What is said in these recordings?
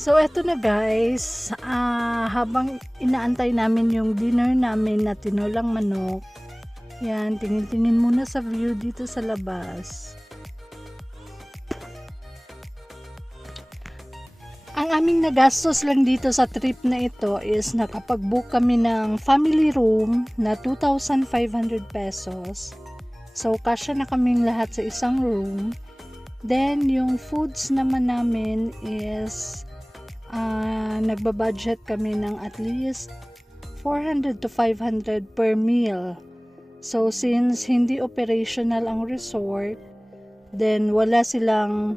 So eto na guys, habang inaantay namin yung dinner namin na tinolang manok, yan, tingin-tingin muna sa view dito sa labas. Ang aming nagastos lang dito sa trip na ito is nakapag-book kami ng family room na 2,500 pesos. So kasya na kaming lahat sa isang room. Then yung foods naman namin is nagbabudget kami ng at least 400 to 500 per meal. So since hindi operational ang resort, then wala silang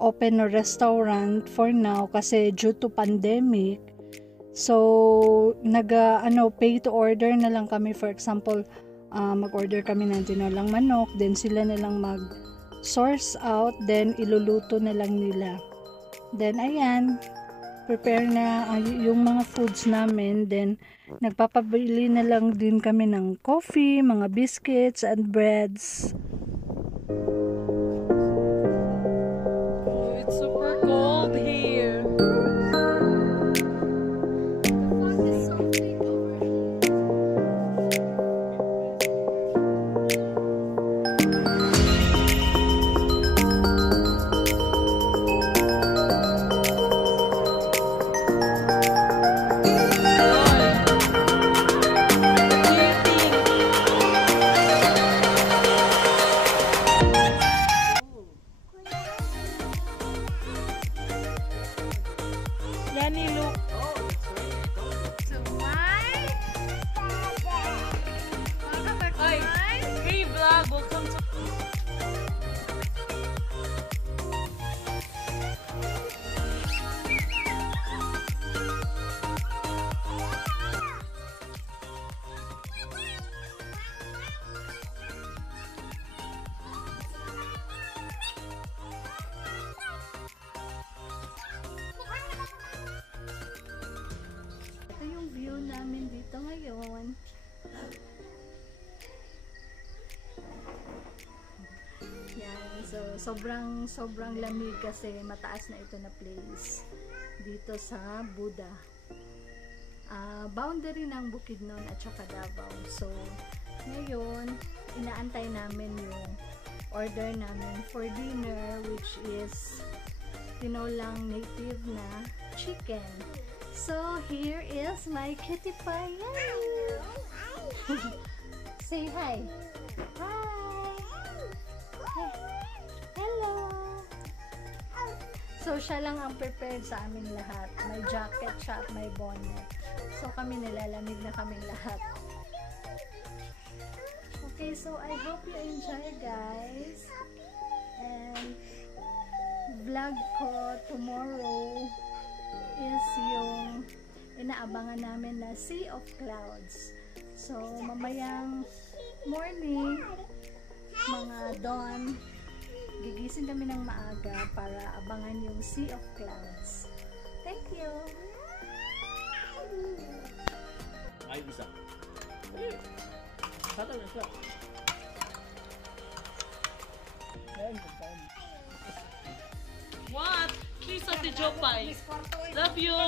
open na restaurant for now kasi due to pandemic. So pay to order na lang kami. For example, mag-order kami ng tinolang manok, then sila na lang mag-source out, then iluluto na lang nila. Then ayan, prepare na yung mga foods namin. Then nagpapabili na lang din kami ng coffee, mga biscuits and breads. It's super cold here. Yanni, look. To my... Welcome back to my... Hey vlog, welcome to... Ito yung view namin dito ngayon. Yan, so sobrang lamig kasi mataas na ito na place dito sa Buda. Boundary ng Bukidnon at saka Davao. So ngayon, inaantay namin yung order namin for dinner, which is tinolang native na chicken. So here is my kitty pie. Say hi. Hi. Hello. So siya lang ang prepared sa amin lahat. May jacket siya at may bonnet. So kami nilalamig na kaming lahat. Okay, so I hope you enjoy guys. And vlog ko tomorrow is yung inaabangan namin na Sea of Clouds. So mamayang morning, mga dawn, gigising kami ng maaga para abangan yung Sea of Clouds. Thank you! Ay, bisa. Satu na siya. What? Kiss of the Jopay. Love you.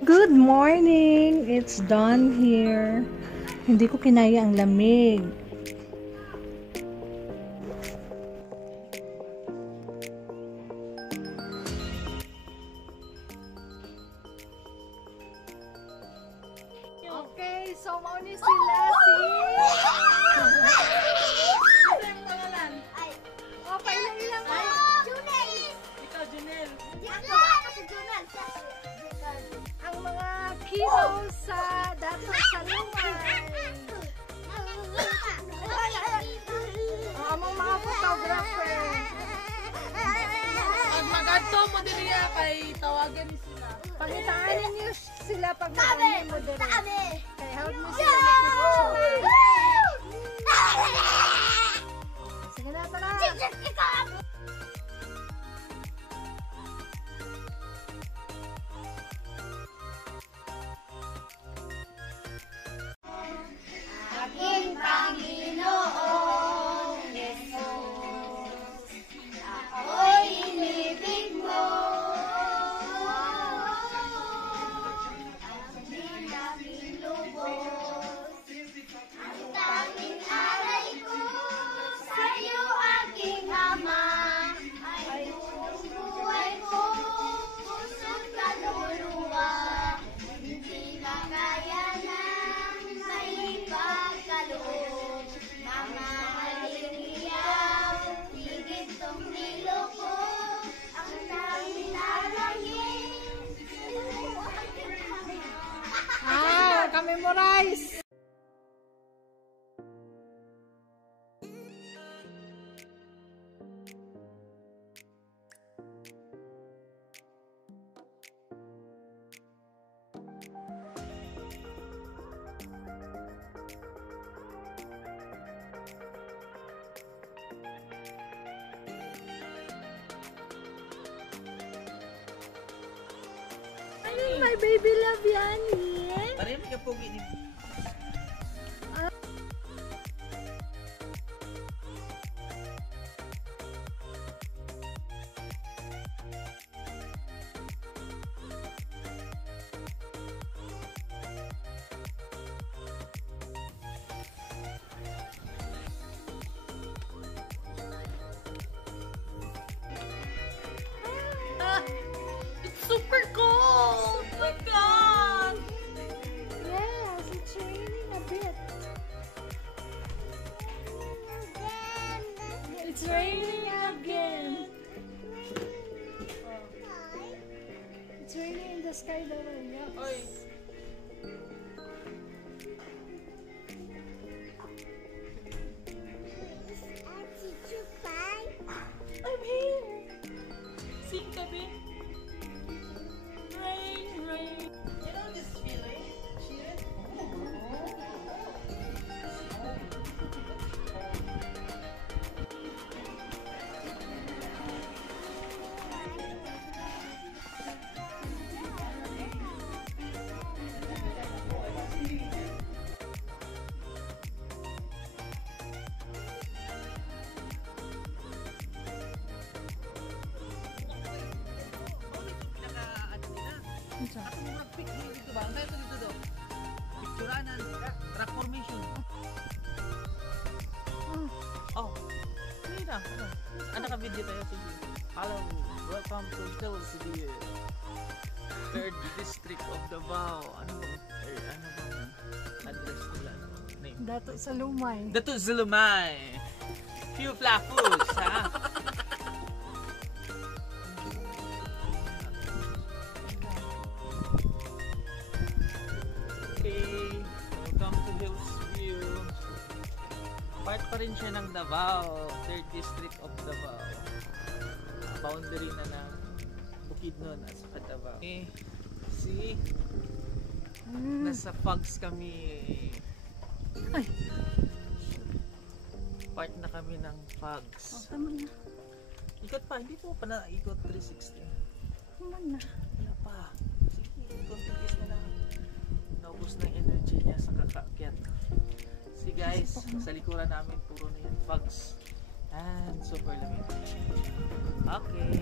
Good morning! It's dawn here. Hindi ko kinaya ang lamig. Okay, so mauni sila Ano yung pangalan? Oh, pailang-ilang mo. Ikaw, Junel. Ang mga kilo sa Dato Salumay. mo din niya kay tawagan ni sila. Pangitaanin niyo sila pag nakainin mo din. Kaya hawag mo sila mag-picture. Sige na, tara. Aking Panginoong Jesus, ako'y inibig mo. Ang daming lubos, ang tanging alay ko sa'yo, aking Ama, ay buong buhay ko, puso't kaluluwa. Hindi makaya ng maipagkaloob, mamahalin iyaw, higit tong niloko, ang tanging lalangin. Ka-memorize! My baby love yan, eh? Tari mo ka pogi ni. It's super cold! Oh my god! Yes, it's raining a bit. It's raining again. It's raining in the sky daw. Yes. Oy. I'm here. Sing kami. Rain, rain. You know this feeling? Ako mga pick dito ba? Ang tayo dito do. Picturanan, track formation. Oh. Hindi na. Ano ka video tayo? Sige. Hello. Welcome to Hills City. 3rd District of Davao. Ano bang address nila? Name. Dato sa Lumay. Dato Zulumay. Few flafus, ha? Okay, welcome to Hills View. Part pa rin siya ng Davao, 3rd District of Davao. Boundary na ng Bukidnon at saka Davao. Okay, see? Nasa Pugs kami. Ay. Part na kami ng Pugs. Tama na. Ikot pa, hindi po pa na ikot 360. Tama na. Wala pa. Sige, ikot-ikis na lang. Naubos na yung energy niya sa kakakyat. See guys, sa likuran namin puro na yan Pugs. And super lamig. Okay.